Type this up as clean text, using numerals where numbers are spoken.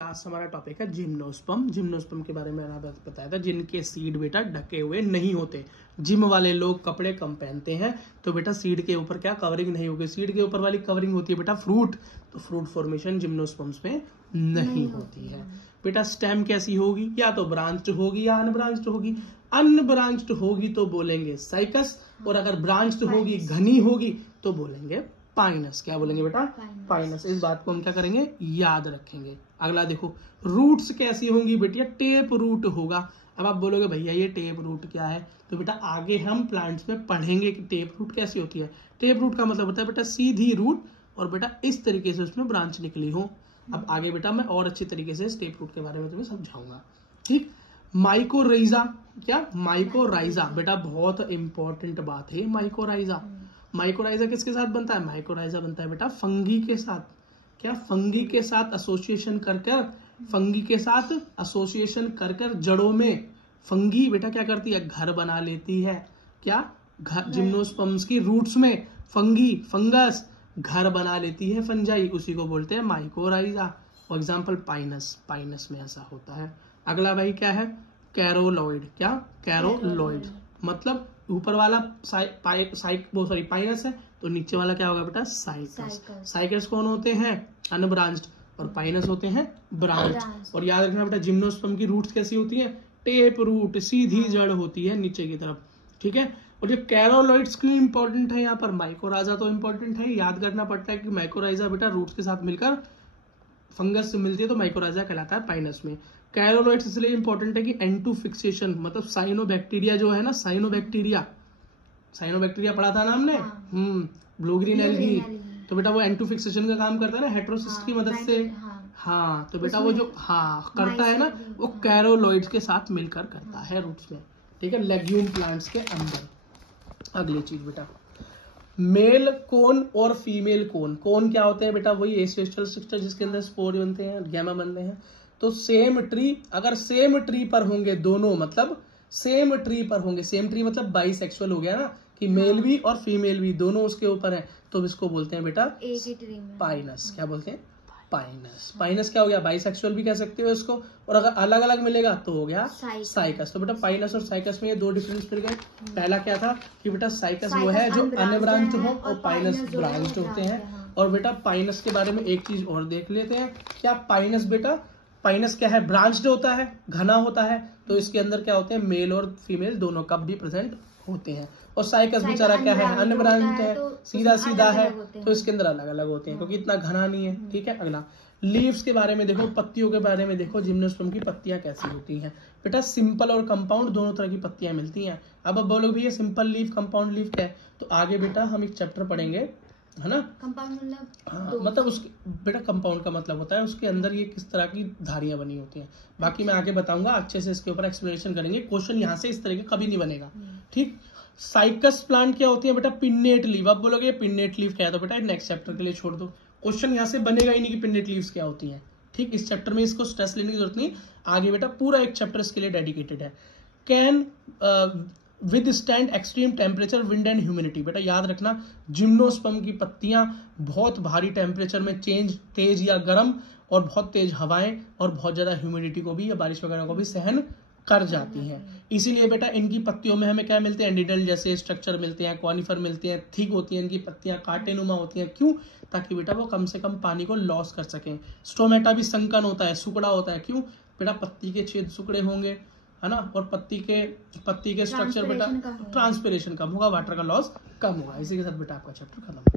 आज हमारा टॉपिक है जिम्नोस्पर्म। जिम्नोस्पर्म के बारे में मैंने बताया था, जिनके सीड बेटा ढके हुए नहीं होते। जिम वाले लोग कपड़े कम पहनते हैं तो बेटा सीड के ऊपर क्या कवरिंग नहीं होगी। सीड के ऊपर वाली कवरिंग होती है बेटा फ्रूट, तो फ्रूट फॉर्मेशन जिम्नोस्पर्म्स में नहीं होती है। बेटा स्टेम कैसी होगी, या तो ब्रांच्ड होगी या अनब्रांच्ड होगी। अनब्रांच्ड होगी तो बोलेंगे साइकस, और अगर ब्रांच्ड होगी घनी होगी तो बोलेंगे पाइनस। क्या बोलेंगे बेटा? पाइनस। इस बात को हम क्या करेंगे, याद रखेंगे। अगला देखो, रूट्स कैसी होंगी बेटिया? टेप रूट होगा। अब आप बोलोगे भैया ये टेप रूट क्या है, तो बेटा आगे हम प्लांट्स में पढ़ेंगे कि टेप रूट कैसी होती है। टेप रूट का मतलब होता है बेटा सीधी रूट, और बेटा इस तरीके से उसमें ब्रांच निकली हो। अब आगे बेटा मैं और अच्छी तरीके से टेप रूट के बारे में तुम्हें समझाऊंगा। ठीक। माइकोराइजा, क्या माइकोराइजा बेटा बहुत इंपॉर्टेंट बात है। माइकोराइजा, माइकोराइजा किसके साथ बनता है? माइकोराइजा बनता है बेटा फंगी के साथ। क्या? फंगी के साथ एसोसिएशन कर कर, फंगी के साथ एसोसिएशन कर कर जड़ों में फंगी बेटा क्या करती है, घर बना लेती है। क्या? घर, जिम्नोस्पर्म्स की रूट्स में फंगी, फंगस घर बना लेती है, फंजाई, उसी को बोलते हैं mycorrhiza. For example Pinus, Pinus में ऐसा होता है। अगला भाई क्या है? कैरोलॉइड। क्या? कैरोलॉइड मतलब ऊपर वाला पाइनस है, तो नीचे वाला क्या होगा बेटा? साइकस। साइकस कौन होते हैं? अनब्रांच्ड, और पाइनस होते हैं ब्रांच। और याद रखना बेटा जिम्नोस्पर्म की रूट्स कैसी होती है? टेप रूट, सीधी जड़ होती है नीचे की तरफ। ठीक है। और जो कैरोलॉइड्स क्यों इंपॉर्टेंट है यहाँ पर? माइकोराइजा तो इंपॉर्टेंट है, याद करना पड़ता है कि माइकोराइजा बेटा रूट्स के साथ मिलकर फंगस से मिलती है, तो माइकोराइजा कहलाता है पाइनस में। कैरोलॉइड्स इसलिए इंपॉर्टेंट है कि एंटू फिक्सेशन मतलब साइनोबैक्टीरिया जो है ना, साइनोबैक्टीरिया, साइनोबैक्टीरिया पढ़ा था ना हमने, ब्लू ग्रीन एल्गी, तो बेटा वो एंटू फिक्सेशन का काम करता है ना हेटेरोसिस्ट की मदद से। हाँ, तो बेटा वो जो करता है ना, वो कैरोलॉइड्स के साथ मिलकर करता है रूट्स में। ठीक है, लेग्यूम प्लांट्स के अंदर। अगली चीज बेटा, मेल कोन और फीमेल कोन। कोन क्या होते हैं बेटा? वही एसेक्सुअल स्ट्रक्चर जिसके अंदर स्पोर बनते हैं, गैमा बनते हैं। तो सेम ट्री, अगर सेम ट्री पर होंगे दोनों, मतलब सेम ट्री पर होंगे, सेम ट्री मतलब बाइसेक्सुअल हो गया ना, कि मेल भी और फीमेल भी दोनों उसके ऊपर है, तो इसको बोलते हैं बेटा पाइनस। क्या बोलते हैं? पाइनस। पाइनस क्या हो गया? बाइसेक्सुअल भी कह सकते हो इसको, और अगर अलग अलग मिलेगा तो हो गया साइकस। तो बेटा पाइनस और साइकस में ये दो डिफरेंस मिल गए। पहला क्या था कि बेटा साइकस वो है जो अनब्रांच्ड हो, और पाइनस ब्रांच्ड होते हैं। और बेटा पाइनस के बारे में एक चीज और देख लेते हैं। क्या पाइनस बेटा, पाइनस क्या है? ब्रांच्ड होता है, घना होता है, तो इसके अंदर क्या होते हैं? मेल और फीमेल दोनों कप भी प्रेजेंट होते हैं। और साइकस बेचारा क्या है? अनब्रांच्ड है, सीधा सीधा है, तो इसके अंदर अलग अलग होते हैं क्योंकि इतना घना नहीं है। ठीक है। अगला लीव्स के बारे में देखो, पत्तियों के बारे में देखो, जिम्नोस्पर्म की पत्तियां कैसी होती हैं बेटा? सिंपल और कंपाउंड दोनों तरह की पत्तियां मिलती हैं। अब बोलोगे भैया सिंपल लीफ कंपाउंड लीफ क्या है, तो आगे बेटा हम एक चैप्टर पढ़ेंगे, है ना। कंपाउंड मतलब मतलब उसके बेटा कंपाउंड का मतलब होता है उसके अंदर ये किस तरह की धारियां बनी होती हैं। बाकी मैं आगे बताऊंगा, अच्छे से इसके ऊपर एक्सप्लेनेशन करेंगे। क्वेश्चन यहाँ से इस तरह का कभी नहीं बनेगा। ठीक। साइकस प्लांट क्या होती है बेटा? Pennate leave. अब बोलोगे पिन्नेट लीव क्या है, तो बेटा नेक्स्ट चैप्टर के लिए छोड़ दो, क्वेश्चन यहाँ से बनेगा ही नहीं कि पिन्नेट लीव्स क्या होती हैं। ठीक। इस चैप्टर में इसको स्ट्रेस लेने की जरूरत नहीं, आगे बेटा पूरा एक चैप्टर इसके लिए डेडिकेटेड है। Can with stand extreme temperature, wind and humidity. बेटा याद रखना जिम्नोस्पर्म की पत्तियां बहुत भारी टेम्परेचर में चेंज, तेज या गर्म, और बहुत तेज हवाएं और बहुत ज्यादा ह्यूमिडिटी को भी या बारिश वगैरह को भी सहन कर जाती हैं। इसीलिए बेटा इनकी पत्तियों में हमें क्या मिलते हैं? एंडिडल जैसे स्ट्रक्चर मिलते हैं, कॉनिफर मिलते हैं, थिक होती हैं इनकी पत्तियां, कांटेनुमा होती हैं। क्यों? ताकि बेटा वो कम से कम पानी को लॉस कर सकें। स्टोमेटा भी संकन होता है, सुकड़ा होता है। क्यों? बेटा पत्ती के छेद सुकड़े होंगे, है ना, और पत्ती के स्ट्रक्चर बेटा ट्रांसपिरेशन कम होगा, वाटर का लॉस कम होगा। इसी के साथ बेटा आपका चैप्टर खत्म।